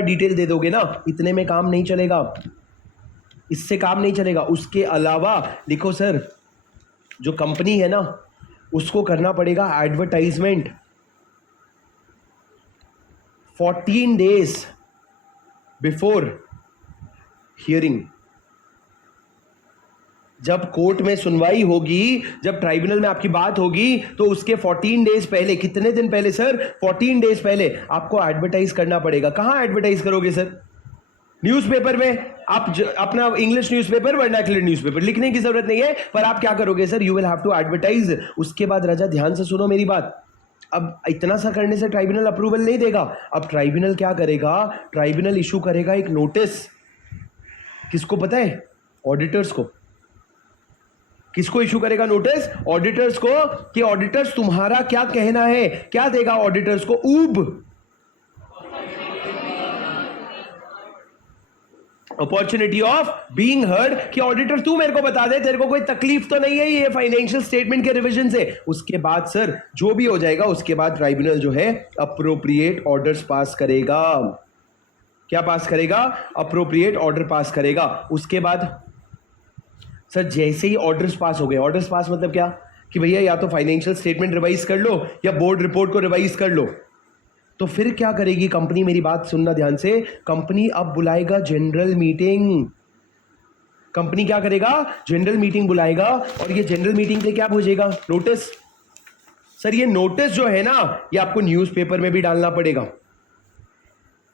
Detail दे दोगे ना, इतने में काम नहीं चलेगा, इससे काम नहीं चलेगा। उसके अलावा लिखो सर, जो कंपनी है ना उसको करना पड़ेगा एडवर्टाइजमेंट 14 days बिफोर हियरिंग। जब कोर्ट में सुनवाई होगी, जब ट्राइब्यूनल में आपकी बात होगी, तो उसके 14 डेज पहले, कितने दिन पहले सर? 14 डेज पहले आपको एडवर्टाइज करना पड़ेगा। कहां एडवर्टाइज करोगे सर? न्यूज़पेपर में। आप अपना इंग्लिश न्यूज़पेपर, वर्नाक्युलर न्यूज़पेपर, लिखने की जरूरत नहीं है, पर आप क्या करोगे sir? You will have to advertise. उसके बाद राजा ध्यान से सुनो मेरी बात, अब इतना सा करने से ट्राइब्यूनल अप्रूवल नहीं देगा। अब ट्राइब्यूनल क्या करेगा? ट्राइब्यूनल इशू करेगा एक नोटिस। किसको पता है? ऑडिटर्स को। किसको इशू करेगा नोटिस? ऑडिटर्स को, कि ऑडिटर्स तुम्हारा क्या कहना है। क्या देगा ऑडिटर्स को? ऊब, अपॉर्चुनिटी ऑफ बीइंग हर्ड, कि ऑडिटर तू मेरे को बता दे तेरे को कोई तकलीफ तो नहीं है ये फाइनेंशियल स्टेटमेंट के रिवीजन से। उसके बाद सर जो भी हो जाएगा, उसके बाद ट्राइब्यूनल जो है अप्रोप्रिएट ऑर्डर्स पास करेगा। क्या पास करेगा? अप्रोप्रिएट ऑर्डर पास करेगा। उसके बाद सर जैसे ही ऑर्डर्स पास हो गए, ऑर्डर्स पास मतलब क्या? कि भैया या तो फाइनेंशियल स्टेटमेंट रिवाइज कर लो या बोर्ड रिपोर्ट को रिवाइज कर लो। तो फिर क्या करेगी कंपनी? मेरी बात सुनना ध्यान से। कंपनी अब बुलाएगा जनरल मीटिंग। कंपनी क्या करेगा? जनरल मीटिंग बुलाएगा, और ये जनरल मीटिंग पे क्या भेजेगा? नोटिस। सर ये नोटिस जो है ना, ये आपको न्यूज़पेपर में भी डालना पड़ेगा।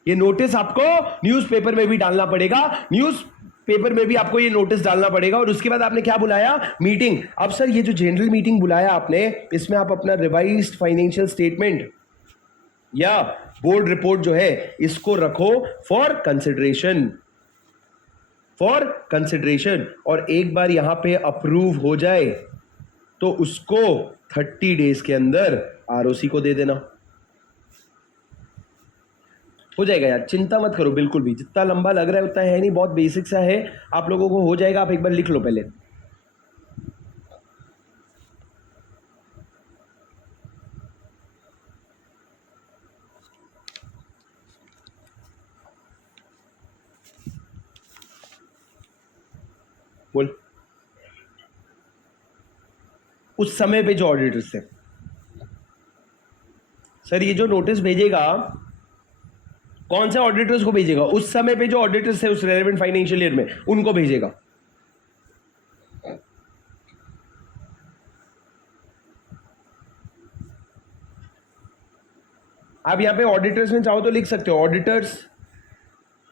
ये नोटिस आपको न्यूज़पेपर में भी डालना पड़ेगा। न्यूज़पेपर में भी आपको ये नोटिस डालना पड़ेगा। और उसके बाद आपने क्या बुलाया? मीटिंग। अब सर ये जो जनरल मीटिंग बुलाया आपने, इसमें आप अपना रिवाइज्ड फाइनेंशियल स्टेटमेंट या बोर्ड रिपोर्ट जो है इसको रखो फॉर कंसिडरेशन, फॉर कंसिडरेशन। और एक बार यहां पे अप्रूव हो जाए तो उसको 30 डेज के अंदर आरओसी को दे देना। हो जाएगा यार, चिंता मत करो बिल्कुल भी। जितना लंबा लग रहा है उतना है नहीं, बहुत बेसिक सा है, आप लोगों को हो जाएगा। आप एक बार लिख लो पहले। बोल। उस समय पे जो ऑडिटर्स थे सर, ये जो नोटिस भेजेगा कौन से ऑडिटर्स को भेजेगा? उस समय पे जो ऑडिटर्स थे उस रेलेवेंट फाइनेंशियल ईयर में, उनको भेजेगा। आप यहां पे ऑडिटर्स में चाहो तो लिख सकते हो, ऑडिटर्स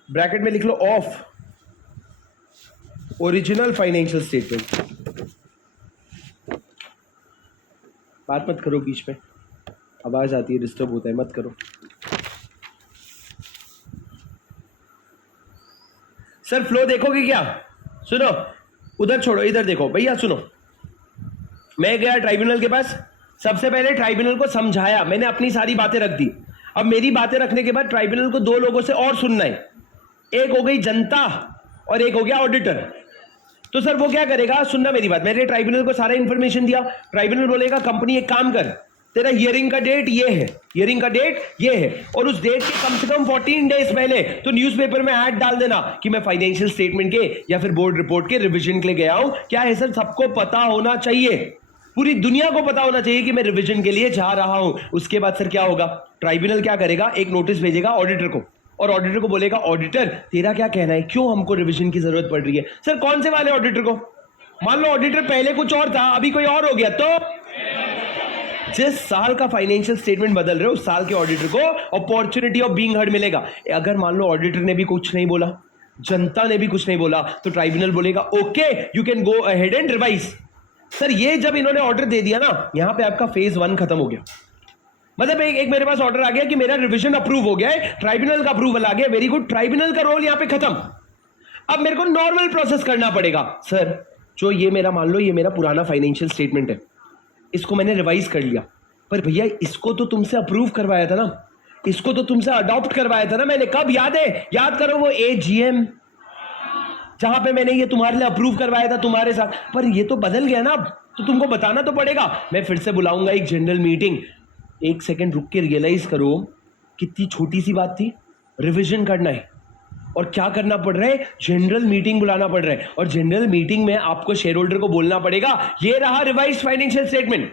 ब्रैकेट में लिख लो ऑफ ओरिजिनल फाइनेंशियल स्टेटमेंट। बात मत करो बीच में, आवाज आती है, डिस्टर्ब होता है, मत करो। सर फ्लो देखोगे क्या? सुनो, उधर छोड़ो, इधर देखो भैया। सुनो, मैं गया ट्राइब्यूनल के पास, सबसे पहले ट्राइब्यूनल को समझाया, मैंने अपनी सारी बातें रख दी। अब मेरी बातें रखने के बाद ट्राइब्यूनल को दो लोगों से और सुनना है, एक हो गई जनता और एक हो गया ऑडिटर। तो सर वो क्या करेगा? सुनना मेरी बात, मैंने ट्राइब्यूनल को सारा इंफॉर्मेशन दिया। ट्राइब्यूनल बोलेगा कंपनी एक काम कर, तेरा हियरिंग का डेट ये है, हियरिंग का डेट ये है, और उस डेट के कम से कम 14 डेज पहले तो न्यूज़पेपर में ऐड डाल देना कि मैं फाइनेंशियल स्टेटमेंट के या फिर बोर्ड रिपोर्ट के रिवीजन के लिए गया हूं। क्या है सर? सबको पता होना चाहिए, पूरी दुनिया को पता होना चाहिए कि मैं रिवीजन के लिए जा रहा हूं। उसके बाद सर क्या होगा? ट्राइब्यूनल क्या करेगा? एक नोटिस भेजेगा ऑडिटर को, और ऑडिटर को बोलेगा ऑडिटर तेरा क्या कहना है, क्यों हमको रिवीजन की जरूरत पड़ रही है? सर कौन से वाले ऑडिटर को? मान लो ऑडिटर पहले कुछ और था, अभी कोई और हो गया, तो जिस साल का फाइनेंशियल स्टेटमेंट बदल रहे हो उस साल के ऑडिटर को अपॉर्चुनिटी ऑफ बीइंग हर्ड मिलेगा। अगर मान लो ऑडिटर ने भी कुछ नहीं बोला, जनता ने भी कुछ नहीं बोला, तो ट्राइब्यूनल बोलेगा okay you can go ahead and revise. Sir ये जब इन्होंने ऑर्डर दे दिया ना, यहां पे आपका फेज 1 खत्म हो गया। मतलब एक मेरे पास ऑर्डर आ गया कि मेरा रिवीजन अप्रूव हो गया है, ट्राइब्यूनल का अप्रूवल आ गया, वेरी गुड, ट्राइब्यूनल का रोल यहां पे खत्म। अब मेरे को नॉर्मल प्रोसेस करना पड़ेगा। सर जो ये मेरा, मान लो ये मेरा पुराना फाइनेंशियल स्टेटमेंट है, इसको मैंने रिवाइज कर लिया, पर भैया इसको तो तुमसे अप्रूव करवाया था ना, इसको तो तुमसे अडॉप्ट करवाया था ना मैंने। कब? याद है? याद करो वो AGM जहां पे मैंने ये तुम्हारे लिए अप्रूव करवाया था तुम्हारे साथ, पर ये तो बदल गया ना अब, तो तुमको बताना तो पड़ेगा। मैं फिर से बुलाऊंगा एक जनरल मीटिंग। एक सेकंड रुक के रियलाइज करो कितनी छोटी सी बात थी, रिवीजन करना है। और क्या करना पड़ रहा है? जनरल मीटिंग बुलाना पड़ रहा है, और जनरल मीटिंग में आपको शेयर होल्डर को बोलना पड़ेगा ये रहा रिवाइज्ड फाइनेंशियल स्टेटमेंट,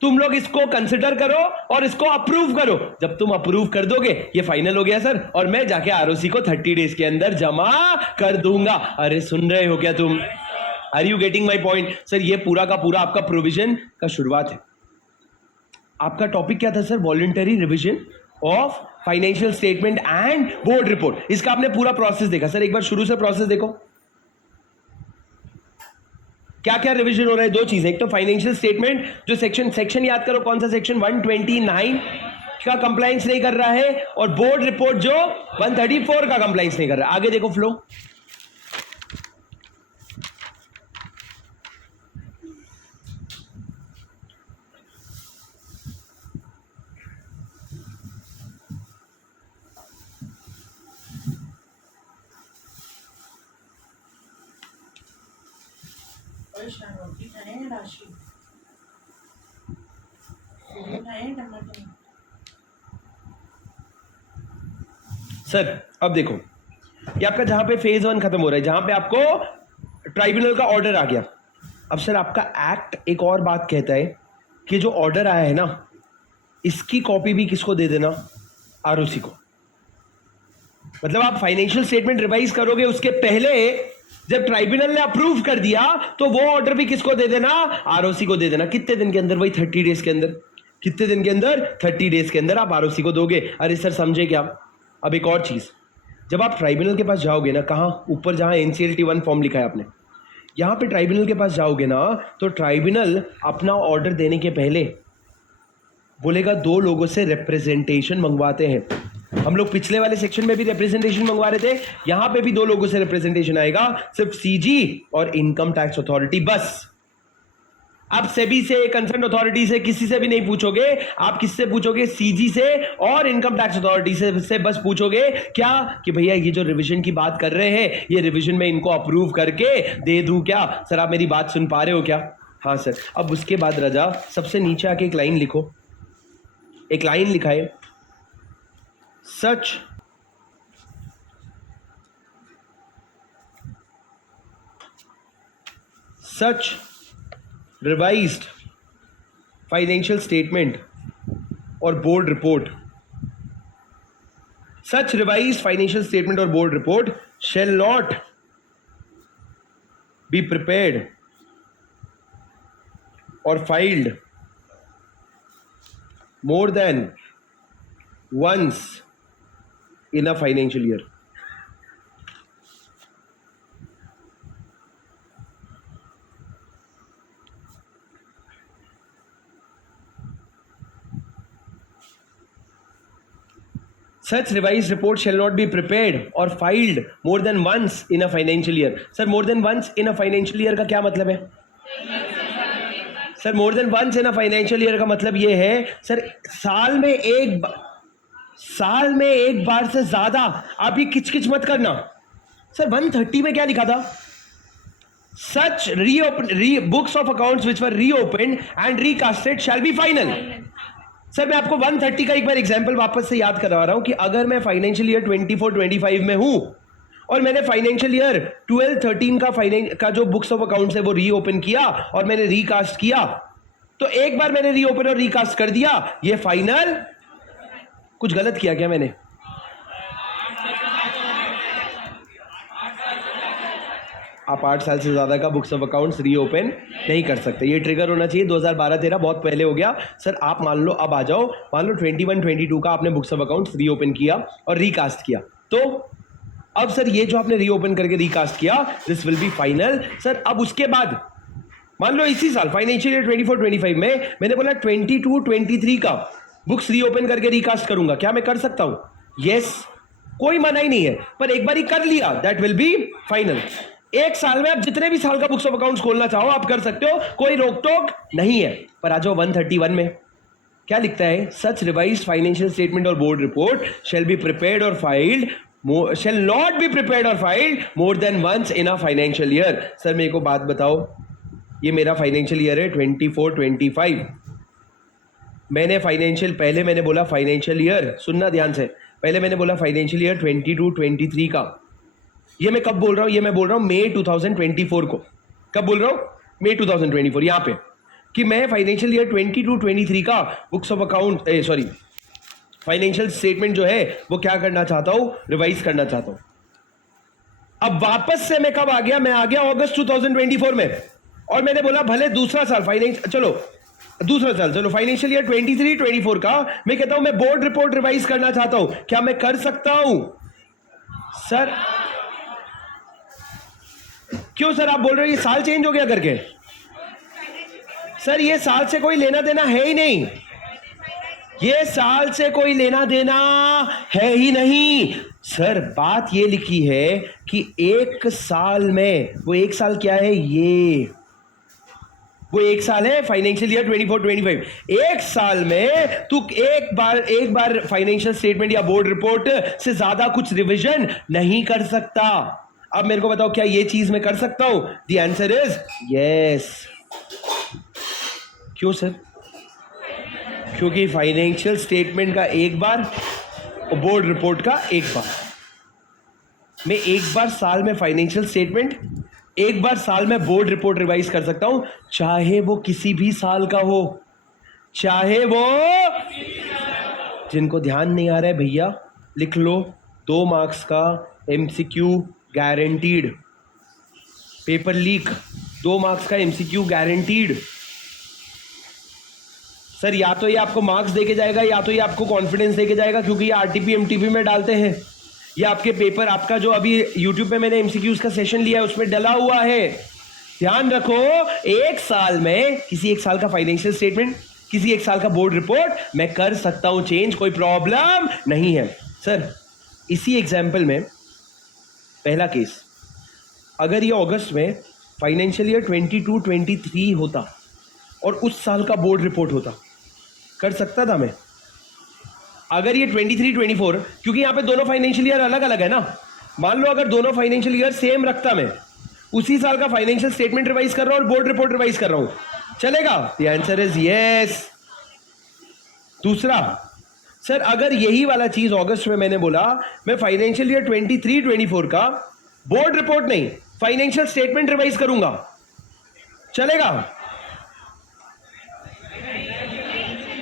तुम लोग इसको कंसिडर करो और इसको अप्रूव करो। जब तुम अप्रूव कर दोगे ये फाइनल हो गया सर, और मैं जाके आरओसी को 30 डेज के अंदर जमा कर दूंगा। अरे सुन रहे हो क्या तुम? Are you getting my point? Sir ये पूरा का पूरा आपका प्रोविजन का शुरुआत है। आपका टॉपिक क्या था sir? Voluntary revision of financial statement and board report. इसका आपने पूरा प्रोसेस देखा। सर एक बार शुरू से प्रोसेस देखो, क्या क्या रिवीजन हो रहा है? दो चीजें, एक तो फाइनेंशियल स्टेटमेंट जो सेक्शन याद करो, कौन सा सेक्शन? 129 का कंप्लायंस नहीं कर रहा है, और बोर्ड रिपोर्ट जो 134 का कंप्लायंस नहीं कर रहा है। आगे देखो फ्लो। सर अब देखो, ये आपका जहां पे फेज 1 खत्म हो रहा है, जहां पे आपको ट्राइब्यूनल का ऑर्डर आ गया। अब सर आपका एक्ट एक और बात कहता है कि जो ऑर्डर आया है ना, इसकी कॉपी भी किसको दे देना? आरओसी को। मतलब आप फाइनेंशियल स्टेटमेंट रिवाइज करोगे उसके पहले जब ट्राइब्यूनल ने अप्रूव कर दिया तो वो ऑर्डर भी किसको दे देना? आरओसी को दे देना। कितने दिन के अंदर? वही 30 डेज के अंदर। कितने दिन के अंदर? 30 डेज के अंदर आप आरओसी को दोगे। अरे सर समझे क्या? अब एक और चीज, जब आप ट्राइब्यूनल के पास जाओगे ना, कहाँ? ऊपर जहां NCLT 1 फॉर्म लिखा है आपने, यहां पे ट्राइब्यूनल के पास जाओगे ना, तो ट्राइब्यूनल अपना ऑर्डर देने के पहले बोलेगा 2 लोगों से रिप्रेजेंटेशन मंगवाते हैं। हम लोग पिछले वाले सेक्शन में भी रिप्रेजेंटेशन मंगवा रहे थे, यहां पे भी 2 लोगों से रिप्रेजेंटेशन आएगा, सिर्फ सीजी और इनकम टैक्स अथॉरिटी, बस। आप सेबी से, कंसर्न अथॉरिटी से, किसी से भी नहीं पूछोगे। आप किससे पूछोगे? सीजी से और इनकम टैक्स अथॉरिटी से बस पूछोगे क्या कि भैया ये जो रिवीजन की बात कर रहे हैं, ये रिवीजन में इनको अप्रूव करके दे दूं क्या? सर आप मेरी बात सुन पा रहे हो क्या? हाँ सर। अब उसके बाद रजा सबसे नीचे आके एक लाइन लिखो। एक लाइन लिखा है, सच रिवाइज्ड फाइनेंशियल स्टेटमेंट और बोर्ड रिपोर्ट, सच रिवाइज्ड फाइनेंशियल स्टेटमेंट और board report shall not be prepared or filed more than once in a financial year. Such revised report shall not be prepared or filed more than once in a financial year. Sir, more than once in a financial year का क्या मतलब है? Sir more than once in a financial year का मतलब ये है sir साल में एक बार से ज्यादा आप ये किचकिच मत करना। सर 130 में क्या लिखा था? Such books of accounts which were reopened and recasted shall be final. Sir मैं आपको 130 का एक बार एग्जांपल वापस से याद करवा रहा हूं कि अगर मैं फाइनेंशियल ईयर 24-25 में हूं और मैंने फाइनेंशियल ईयर 12-13 का जो बुक्स ऑफ अकाउंट्स है वो रीओपन किया और मैंने रीकास्ट किया, तो एक बार मैंने रीओपन और रीकास्ट कर दिया, ये फाइनल। कुछ गलत किया क्या मैंने? आप 8 साल से ज्यादा का बुक्स ऑफ अकाउंट्स रीओपन नहीं कर सकते। ये ट्रिगर होना चाहिए 2012-13, बहुत पहले हो गया। सर आप मान लो अब आ जाओ, मान लो 21-22 का आपने बुक्स ऑफ अकाउंट्स रीओपन किया और रीकास्ट किया, तो अब सर ये जो आपने रीओपन करके रीकास्ट किया this will be final. Sir अब उसके बाद मान लो इसी साल फाइनेंशियल ईयर 24-25 में मैंने बोला 22-23 का बुक्स रीओपन करके रिकास्ट करूंगा, क्या मैं कर सकता हूं? यस, कोई मना ही नहीं है, पर एक बार ही कर लिया दैट विल बी फाइनल। एक साल में आप जितने भी साल का बुक्स ऑफ अकाउंट्स खोलना चाहो आप कर सकते हो, कोई रोक टोक नहीं है। पर आ जाओ 131 में क्या लिखता है? सच रिवाइज्ड फाइनेंशियल स्टेटमेंट और board report shall be prepared और filed shall not be prepared or filed more than once in a financial year. Sir मेरे को बात बताओ, ये मेरा फाइनेंशियल ईयर है 24-25, मैंने पहले मैंने बोला फाइनेंशियल ईयर, सुनना ध्यान से, पहले मैंने बोला फाइनेंशियल ईयर 22-23 का। ये मैं कब बोल रहा हूँ? ये मैं बोल रहा हूँ मई 2024 को। कब बोल रहा हूँ? मई 2024, यहाँ पे, कि मैं फाइनेंशियल ईयर 22-23 का books of account financial statement जो है वो क्या करना चाहता हूँ? रिवाइज करना चाहता हूँ। अब वापस से मैं कब आ गया? मैं आ गया अगस्त 2024 में, और मैंने बोला भले दूसरा साल चलो फाइनेंशियल ईयर 23-24 का मैं कहता हूं मैं बोर्ड रिपोर्ट रिवाइज करना चाहता हूं। क्या मैं कर सकता हूं? सर क्यों सर आप बोल रहे हो ये साल चेंज हो गया करके? सर ये साल से कोई लेना देना है ही नहीं, ये साल से कोई लेना देना है ही नहीं। सर बात ये लिखी है कि एक साल में, वो एक साल क्या है? ये वो एक साल है फाइनेंशियल ईयर 24-25। एक साल में तू एक बार फाइनेंशियल स्टेटमेंट या बोर्ड रिपोर्ट से ज्यादा कुछ रिवीजन नहीं कर सकता। अब मेरे को बताओ क्या ये चीज मैं कर सकता हूं? The answer is yes. क्यों सर? क्योंकि फाइनेंशियल स्टेटमेंट का एक बार और बोर्ड रिपोर्ट का एक बार। मैं एक बार साल में फाइनेंशियल स्टेटमेंट, एक बार साल में बोर्ड रिपोर्ट रिवाइज कर सकता हूं, चाहे वो किसी भी साल का हो, चाहे वो। जिनको ध्यान नहीं आ रहा है भैया लिख लो, 2 मार्क्स का MCQ guaranteed. Paper leak, 2 marks का एमसीक्यू गारंटीड। सर या तो ये आपको मार्क्स देके जाएगा या तो ये आपको कॉन्फिडेंस देके जाएगा, क्योंकि ये आरटीपी एमटीपी में डालते हैं। ये आपके पेपर, आपका जो अभी यूट्यूब पे मैंने एमसीक्यूज का सेशन लिया है उसमें डला हुआ है। ध्यान रखो, एक साल में किसी एक साल का फाइनेंशियल स्टेटमेंट, किसी एक साल का बोर्ड रिपोर्ट मैं कर सकता हूं चेंज, कोई प्रॉब्लम नहीं है। सर इसी एग्जाम्पल में पहला केस, अगर ये अगस्त में फाइनेंशियल ईयर 22-23 होता और उस साल का बोर्ड रिपोर्ट होता, कर सकता था मैं। अगर ये 23-24, क्योंकि यहाँ पे दोनों फाइनेंशियल ईयर अलग अलग है ना, मान लो अगर दोनों फाइनेंशियल ईयर सेम रखता, मैं उसी साल का फाइनेंशियल स्टेटमेंट रिवाइज कर रहा हूं और बोर्ड रिपोर्ट रिवाइज कर रहा हूं, चलेगा? The answer is yes. दूसरा, सर अगर यही वाला चीज अगस्त में मैंने बोला मैं फाइनेंशियल ईयर 23-24 का बोर्ड रिपोर्ट नहीं फाइनेंशियल स्टेटमेंट रिवाइज करूंगा, चलेगा?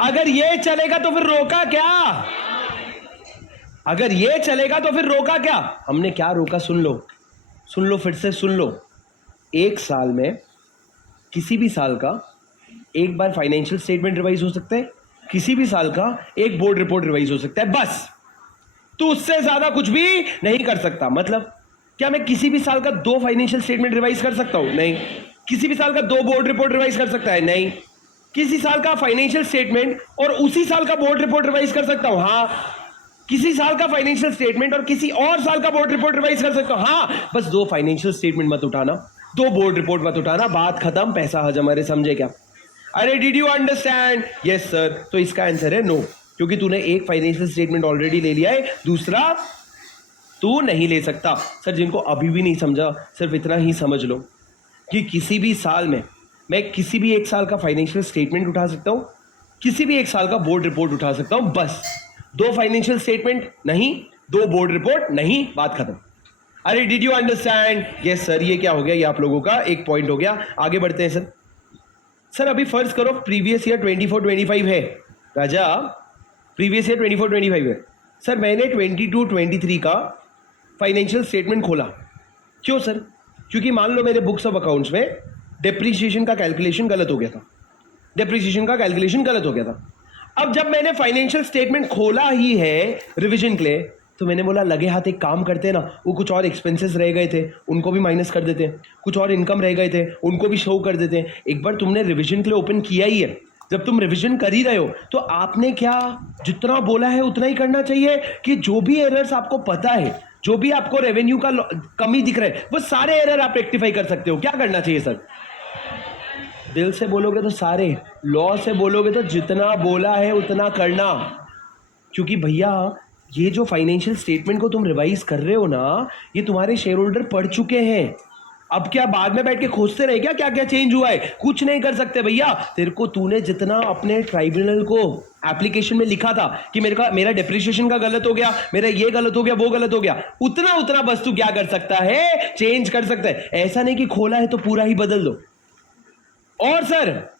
अगर ये चलेगा तो फिर रोका क्या? अगर ये चलेगा तो फिर रोका क्या? हमने क्या रोका? सुन लो फिर से सुन लो। एक साल में किसी भी साल का एक बार फाइनेंशियल स्टेटमेंट रिवाइज हो सकता है, किसी भी साल का एक बोर्ड रिपोर्ट रिवाइज हो सकता है, बस। तू उससे ज्यादा कुछ भी नहीं कर सकता। मतलब क्या मैं किसी भी साल का 2 फाइनेंशियल स्टेटमेंट रिवाइज कर सकता हूं? नहीं। किसी भी साल का 2 बोर्ड रिपोर्ट रिवाइज कर सकता है? नहीं। किसी साल का फाइनेंशियल स्टेटमेंट और उसी साल का बोर्ड रिपोर्ट रिवाइज कर सकता हूं? हाँ। किसी साल का फाइनेंशियल स्टेटमेंट और किसी और साल का बोर्ड रिपोर्ट रिवाइज कर सकता हूं? हाँ। बस 2 फाइनेंशियल स्टेटमेंट मत उठाना, 2 बोर्ड रिपोर्ट मत उठाना, बात खत्म, पैसा हजम। अरे समझे क्या? अरे did you understand? Yes sir. तो इसका आंसर है नो, क्योंकि तूने एक फाइनेंशियल स्टेटमेंट ऑलरेडी ले लिया है, दूसरा तू नहीं ले सकता। सर जिनको अभी भी नहीं समझा, सिर्फ इतना ही समझ लो कि किसी भी साल में मैं किसी भी एक साल का फाइनेंशियल स्टेटमेंट उठा सकता हूं, किसी भी एक साल का बोर्ड रिपोर्ट उठा सकता हूं, बस। 2 फाइनेंशियल स्टेटमेंट नहीं, 2 बोर्ड रिपोर्ट नहीं, बात खत्म। अरे did you understand? Yes sir. ये क्या हो गया? ये आप लोगों का एक पॉइंट हो गया। आगे बढ़ते हैं सर। सर अभी फर्ज करो प्रीवियस ईयर 24-25 है राजा, प्रीवियस ईयर 24-25 है। सर मैंने 22-23 का फाइनेंशियल स्टेटमेंट खोला, क्यों सर? क्योंकि मान लो मेरे बुक्स ऑफ अकाउंट्स में डेप्रीशिएशन का कैलकुलेशन गलत हो गया था, डेप्रीशिएशन का कैलकुलेशन गलत हो गया था। अब जब मैंने फाइनेंशियल स्टेटमेंट खोला ही है रिवीजन के लिए, तो मैंने बोला लगे हाथ एक काम करते हैं ना, वो कुछ और एक्सपेंसेस रह गए थे उनको भी माइनस कर देते हैं, कुछ और इनकम रह गए थे उनको भी शो कर देते हैं। एक बार तुमने रिवीजन के लिए ओपन किया ही है, जब तुम रिवीजन कर ही रहे हो तो आपने क्या जितना बोला है उतना ही करना चाहिए, कि जो भी एरर्स आपको पता है, जो भी आपको रेवेन्यू का कमी दिख रहा है, वो सारे एरर आप रेक्टिफाई कर सकते हो। क्या करना चाहिए सर? दिल से बोलोगे तो सारे, लॉ से बोलोगे तो जितना बोला है उतना करना। क्योंकि भैया ये जो फाइनेंशियल स्टेटमेंट को तुम रिवाइज कर रहे हो ना, ये तुम्हारे शेयर होल्डर पढ़ चुके हैं। अब क्या बाद में बैठ के खोजते रहे क्या क्या चेंज हुआ है? कुछ नहीं कर सकते भैया। तेरे को तूने जितना अपने ट्राइब्यूनल को एप्लीकेशन में लिखा था कि मेरा डिप्रिसिएशन का गलत हो गया, मेरा ये गलत हो गया, वो गलत हो गया, उतना बस तू क्या कर सकता है? चेंज कर सकता है। ऐसा नहीं कि खोला है तो पूरा ही बदल दो। और सर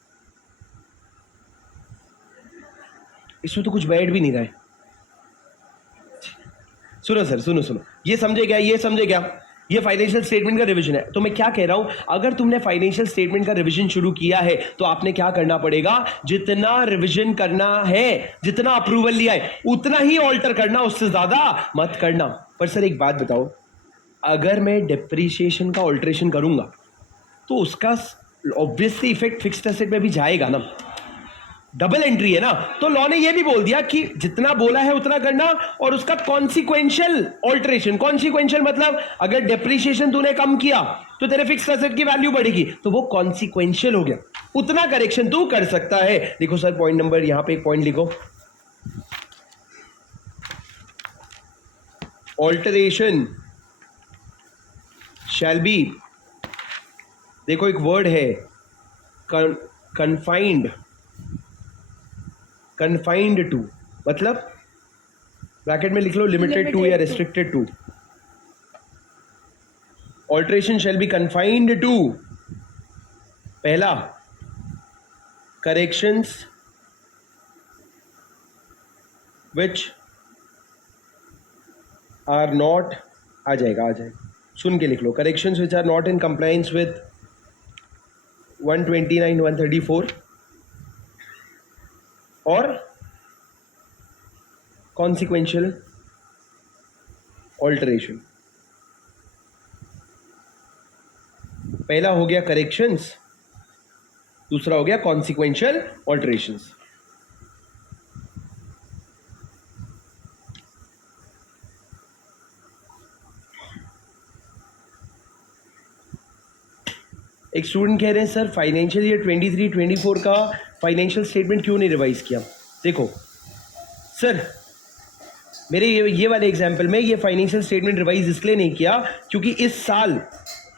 इसमें तो कुछ बैठ भी नहीं रहा है। सुनो सर, सुनो, ये समझे क्या? ये फाइनेंशियल स्टेटमेंट का रिवीजन है। तो मैं क्या कह रहा हूं, अगर तुमने फाइनेंशियल स्टेटमेंट का रिवीजन शुरू किया है तो आपने क्या करना पड़ेगा? जितना रिवीजन करना है, जितना अप्रूवल लिया है उतना ही ऑल्टर करना, उससे ज्यादा मत करना। पर सर एक बात बताओ, अगर मैं डिप्रिसिएशन का ऑल्ट्रेशन करूंगा तो उसका ऑब्वियसली इफेक्ट फिक्स्ड एसेट में भी जाएगा ना, डबल एंट्री है ना। तो लॉ ने यह भी बोल दिया कि जितना बोला है उतना करना, और उसका कॉन्सिक्वेंशियल ऑल्टरेशन। कॉन्सिक्वेंशियल मतलब अगर डेप्रिसिएशन तूने कम किया तो तेरे फिक्स्ड एसेट की वैल्यू बढ़ेगी, तो वो कॉन्सिक्वेंशियल हो गया, उतना करेक्शन तू कर सकता है। देखो सर पॉइंट नंबर, यहां पे एक पॉइंट लिखो, ऑल्टरेशन शैल बी, देखो एक वर्ड है कन्फाइंड टू, मतलब ब्रैकेट में लिख लो लिमिटेड टू या restricted to. Alteration shall be confined to, पहला करेक्शंस विच आर नॉट, आ जाएगा, सुन के लिख लो, corrections which are not in compliance with 129, 134 और कॉन्सिक्वेंशियल ऑल्टरेशन। पहला हो गया करेक्शंस, दूसरा हो गया कॉन्सिक्वेंशियल ऑल्टरेशंस। एक स्टूडेंट कह रहे हैं सर फाइनेंशियल ईयर 23-24 का फाइनेंशियल स्टेटमेंट क्यों नहीं रिवाइज किया? देखो सर, मेरे ये वाले एग्जाम्पल में ये फाइनेंशियल स्टेटमेंट रिवाइज इसलिए नहीं किया क्योंकि इस साल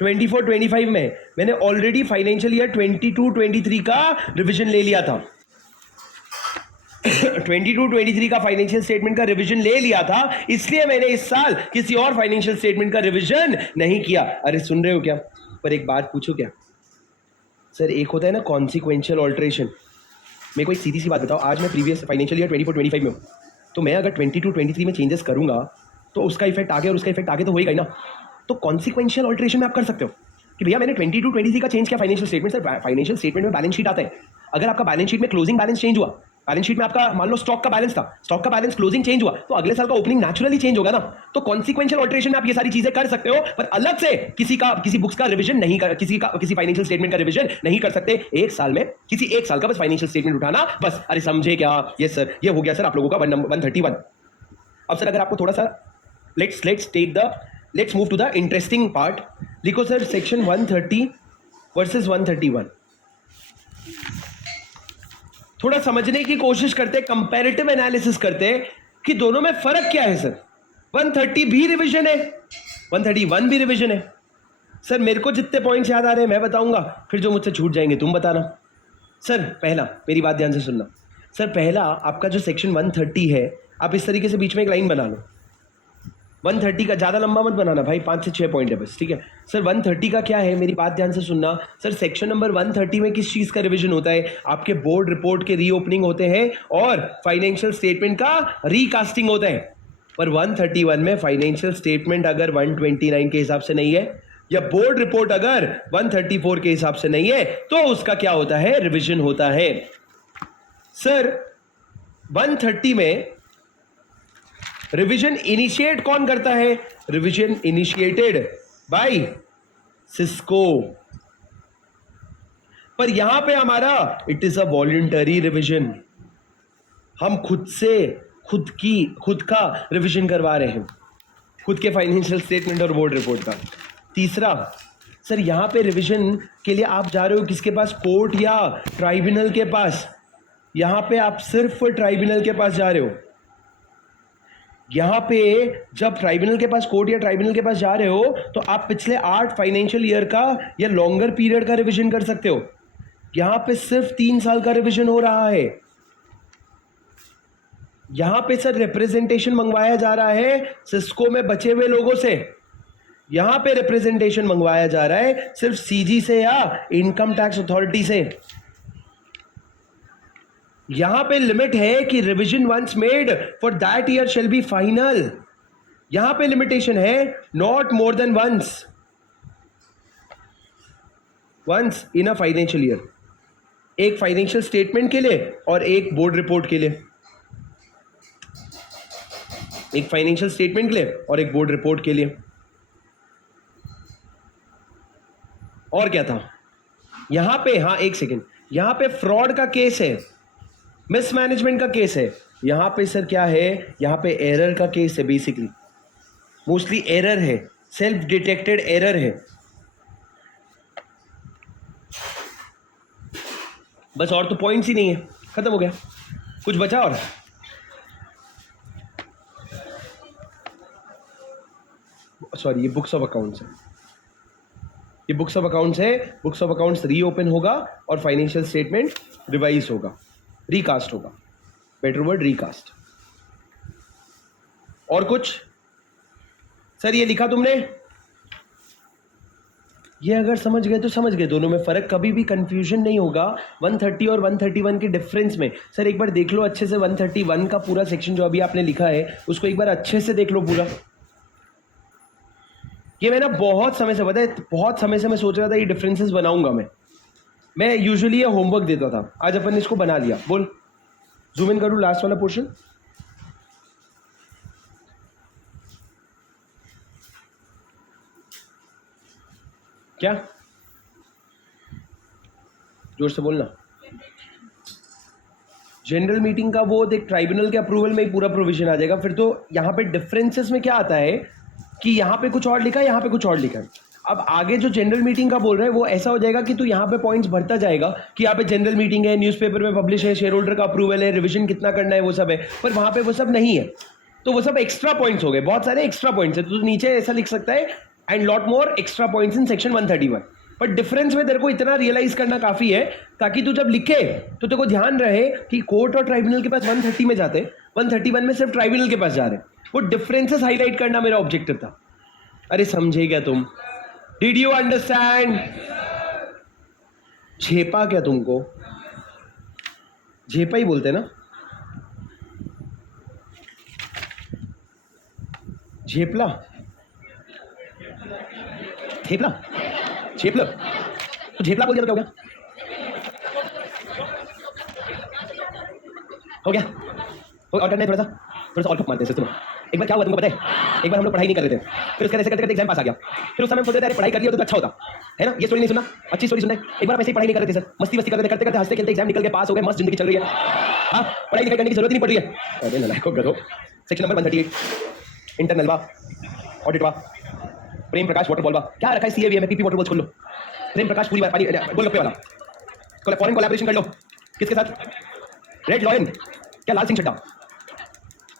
24-25 में मैंने ऑलरेडी फाइनेंशियल ईयर 22-23 का रिवीजन ले लिया था। 22-23 का फाइनेंशियल स्टेटमेंट का रिवीजन ले लिया था, इसलिए मैंने इस साल किसी और फाइनेंशियल स्टेटमेंट का रिवीजन नहीं किया। अरे सुन रहे हो क्या? पर एक बात पूछो क्या सर, एक होता है ना कॉन्सिक्वेंशियल ऑल्टरेशन। मेरे को एक सीधी सी बात बताओ, आज मैं प्रीवियस फाइनेंशियल ईयर 24-25 में हूँ, तो मैं अगर 22-23 में चेंजेस करूंगा तो उसका इफेक्ट आगे और उसका इफेक्ट आगे तो होएगा ही ना। तो कॉन्सिक्वेंशियल ऑल्टरेशन में आप कर सकते हो कि भैया मैंने 22-23 का चेंज किया financial statement. Sir financial statement में बैलेंस शीट आता है, अगर आपका बैलेंस शीट में क्लोजिंग बैलेंस चेंज हुआ, बैलेंस शीट में आपका मान लो स्टॉक का बैलेंस था, स्टॉक का बैलेंस क्लोजिंग चेंज हुआ, तो अगले साल का ओपनिंग नेचुरली चेंज होगा ना। तो कॉन्सिक्वेंशियल ऑल्टरेशन में आप ये सारी चीजें कर सकते हो, पर अलग से किसी बुक्स का रिवीजन नहीं कर, किसी फाइनेंशियल स्टेटमेंट का रिवीजन नहीं कर सकते। एक साल में किसी एक साल का बस फाइनेंशियल स्टेटमेंट उठाना बस। अरे समझे क्या? यस सर, ये हो गया सर आप लोगों का 131। अब सर अगर आपको थोड़ा सा let's move to the interesting part. लिखो सर सेक्शन 130 वर्सेस 131, थोड़ा समझने की कोशिश करते, कंपैरेटिव एनालिसिस करते कि दोनों में फर्क क्या है। सर 130 भी रिवीजन है, 131 भी रिवीजन है। सर मेरे को जितने पॉइंट्स याद आ रहे हैं मैं बताऊंगा, फिर जो मुझसे छूट जाएंगे तुम बताना। सर पहला, मेरी बात ध्यान से सुनना सर, पहला आपका जो सेक्शन 130 है, आप इस तरीके से बीच में एक लाइन बना लो। 130 का ज़्यादा लंबा मत बनाना भाई, 5 से 6 पॉइंट है बस, ठीक है। सर 130 का क्या है, मेरी बात ध्यान से सुनना। सर सेक्शन नंबर 130 में किस चीज़ का रिवीजन होता है? आपके बोर्ड रिपोर्ट के रीओपनिंग होते हैं और फाइनेंशियल स्टेटमेंट का रीकास्टिंग होता है। पर 131 में फाइनेंशियल स्टेटमेंट अगर 129 के हिसाब से नहीं है या बोर्ड रिपोर्ट अगर 134 के हिसाब से नहीं है तो उसका क्या होता है? रिवीजन होता है। सर 130 में रिवीजन इनिशिएट कौन करता है? Revision initiated by Cisco. पर यहां पे हमारा it is a voluntary revision, हम खुद का रिवीजन करवा रहे हैं, खुद के फाइनेंशियल स्टेटमेंट और बोर्ड रिपोर्ट का। तीसरा सर यहां पे रिवीजन के लिए आप जा रहे हो किसके पास? कोर्ट या ट्राइब्यूनल के पास। यहां पे आप सिर्फ ट्राइब्यूनल के पास जा रहे हो। यहां पे जब ट्राइब्यूनल के पास, कोर्ट या ट्राइब्यूनल के पास जा रहे हो तो आप पिछले 8 फाइनेंशियल ईयर का या लॉन्गर पीरियड का रिवीजन कर सकते हो। यहां पे सिर्फ 3 साल का रिवीजन हो रहा है। यहां पे सर रिप्रेजेंटेशन मंगवाया जा रहा है सिस्को में बचे हुए लोगों से। यहां पे रिप्रेजेंटेशन मंगवाया जा रहा है सिर्फ सीजी से या इनकम टैक्स अथॉरिटी से। यहां पे लिमिट है कि revision once made for that year shall be final. यहां पे लिमिटेशन है not more than once in a financial year. एक फाइनेंशियल स्टेटमेंट के लिए और एक बोर्ड रिपोर्ट के लिए। एक फाइनेंशियल स्टेटमेंट के लिए और एक बोर्ड रिपोर्ट के लिए। और क्या था यहां पे? हाँ एक सेकेंड, यहां पे फ्रॉड का केस है, मिसमैनेजमेंट का केस है। यहां पे सर क्या है? यहां पे एरर का केस है। बेसिकली मोस्टली एरर है, सेल्फ डिटेक्टेड एरर है। बस और तो पॉइंट्स ही नहीं है, खत्म हो गया। कुछ बचा? और सॉरी, ये बुक्स ऑफ अकाउंट्स है। ये बुक्स ऑफ अकाउंट्स है। बुक्स ऑफ अकाउंट्स रीओपन होगा और फाइनेंशियल स्टेटमेंट रिवाइज होगा, रिकास्ट होगा। Better word, recast. और कुछ सर? ये लिखा तुमने? ये अगर समझ गए तो समझ गए, दोनों में फर्क, कभी भी कंफ्यूजन नहीं होगा 130 और 131 के डिफरेंस में। सर एक बार देख लो अच्छे से 131 का पूरा सेक्शन जो अभी आपने लिखा है उसको एक बार अच्छे से देख लो पूरा। ये मैं ना बहुत समय से, पता है, बहुत समय से मैं सोच रहा था ये डिफरेंसेस बनाऊंगा। मैं यूजुअली ये होमवर्क देता था, आज अपन ने इसको बना लिया। बोल, जूम इन करूं लास्ट वाला पोर्शन। क्या? जोर से बोलना। जनरल मीटिंग का वो देख, ट्राइब्यूनल के अप्रूवल में ही पूरा प्रोविजन आ जाएगा। फिर तो यहाँ पे डिफरेंसेस में क्या आता है कि यहाँ पे कुछ और लिखा है, यहाँ पे कुछ और लिखा है। अब आगे जो जनरल मीटिंग का बोल रहे हैं वो ऐसा हो जाएगा कि तू यहाँ पे पॉइंट्स भरता जाएगा कि यहाँ पे जनरल मीटिंग है, न्यूज़पेपर में पब्लिश है, शेयर होल्डर का अप्रूवल है, रिवीजन कितना करना है, वो सब है। पर वहाँ पे वो सब नहीं है, तो वो सब एक्स्ट्रा पॉइंट्स हो गए, बहुत सारे एक्स्ट्रा पॉइंट्स है। तो नीचे ऐसा लिख सकता है and lot more extra points in section 131। पर डिफरेंस में तेरे को इतना रियलाइज करना काफी है ताकि तू जब लिखे तो तेरे को ध्यान रहे कि कोर्ट और ट्राइब्यूनल के पास 130 में जाते, 131 में सिर्फ ट्राइब्यूनल के पास जा रहे। वो डिफरेंसेस हाईलाइट करना मेरा ऑब्जेक्टिव था। अरे समझे क्या तुम? Did you understand? झेपा क्या तुमको? झेपा ही बोलते ना, झेपला, थेपला, झेपला। तो झेपला बोल दिया तो क्या हो गया? और करना है थोड़ा सा और खप मारते हैं सिस्टम में। एक बार क्या हुआ तुमको पता है? एक बार हम लोग पढ़ाई नहीं कर रहे थे, फिर उसके ऐसे करते करते एग्जाम पास आ गया। फिर उस समय हम सोचते थे अरे पढ़ाई कर लिया तो अच्छा होता है ना। ये स्टोरी नहीं सुना? अच्छी स्टोरी सुनना है। एक बार हम ऐसे ही पढ़ाई नहीं कर रहे थे सर, मस्ती करते करते हंसते खेलते एग्जाम निकल के पास हो गए, मस्त जिंदगी चल रही है। हाँ, पढ़ाई लिखाई करने की जरूरत ही नहीं पड़ रही है। अरे नालायक गधो। सेक्शन नंबर 138 इंटरनल वा, ऑडिट वा, प्रेम प्रकाश वाटरबॉल वा, क्या रखा है सीएवी में? पीपी वाटरबॉल खोल लो। प्रेम प्रकाश पूरी पानी गोलगप्पे वाला, फॉरेन कोलैबोरेशन कर लो। किसके साथ? रेड लॉयन, क्या लाल सिंह चड्ढा।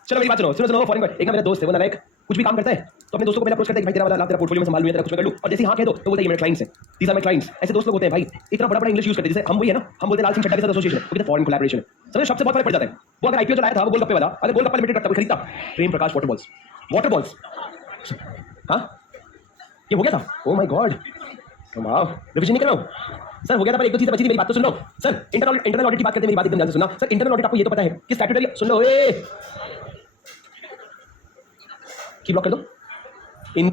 चलो मेरी बात सुनो फॉरेन। एक ना मेरा दोस्त है, वो नालायक कुछ भी काम करता है तो अपने दोस्तों को पहले अप्रोच करता है कि भाई तेरा वाला तेरा पोर्टफोलियो में संभाल लूं, तेरा कुछ मैं कर लूं। और जैसे ही हाँ कह दो तो बोलता है ये मेरे क्लाइंट्स हैं, दीस आर माय क्लाइंट्स। ऐसे दोस्त लोग होते हैं भाई, इतना बड़ा इंग्लिश यूज करते हैं। जैसे हम वही है ना, हम बोलते हैं लाल सिंह चड्ढा के साथ एसोसिएशन है, वो कहते फॉरेन कोलैबोरेशन है। समझे? शब्द से बहुत फर्क पड़ जाता है। वो अगर आईपीओ जो लाया था वो गोलगप्पे वाला, अगर गोलगप्पा लिमिटेड करता, खरीदता प्रेम प्रकाश वाटरबॉल्स। हाँ ये हो गया था। Oh my God, wow. Revision नहीं कर रहा हूं सर, हो गया था। पर एक दो चीजें बची थी, मेरी बात तो सुन लो सर। इंटरनल ऑडिट की बात करते हैं, मेरी बात एकदम ध्यान से सुनना सर। इंटरनल ऑडिट आपको ये तो पता है कि स्टैट्यूटरी, सुन लो ए, की ब्लॉक कर दो इन